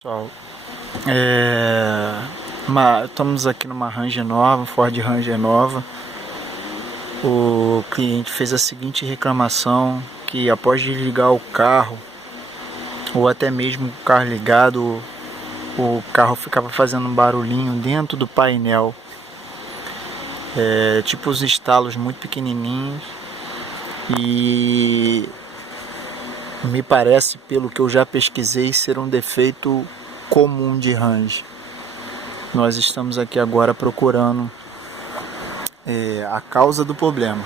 Pessoal, estamos aqui numa Ranger nova, Ford Ranger nova. O cliente fez a seguinte reclamação, que após desligar o carro, ou até mesmo o carro ligado, o carro ficava fazendo um barulhinho dentro do painel, tipo os estalos muito pequenininhos, e me parece, pelo que eu já pesquisei, ser um defeito comum de Ranger. Nós estamos aqui agora procurando a causa do problema.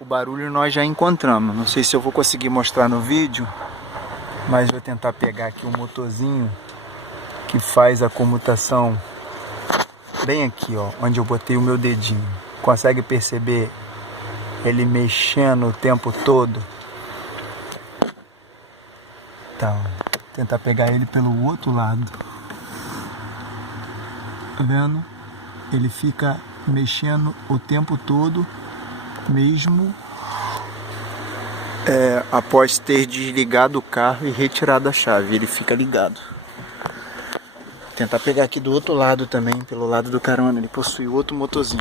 O barulho nós já encontramos, não sei se eu vou conseguir mostrar no vídeo, mas vou tentar pegar aqui o motorzinho que faz a comutação bem aqui, ó, onde eu botei o meu dedinho. Consegue perceber ele mexendo o tempo todo? Então, tentar pegar ele pelo outro lado. Tá vendo? Ele fica mexendo o tempo todo, mesmo após ter desligado o carro e retirado a chave, ele fica ligado. Vou tentar pegar aqui do outro lado também, pelo lado do carona, ele possui outro motorzinho.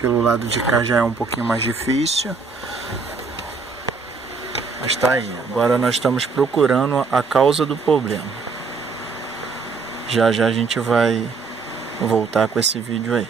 Pelo lado de cá já é um pouquinho mais difícil, mas tá aí. Agora nós estamos procurando a causa do problema. Já já a gente vai voltar com esse vídeo aí.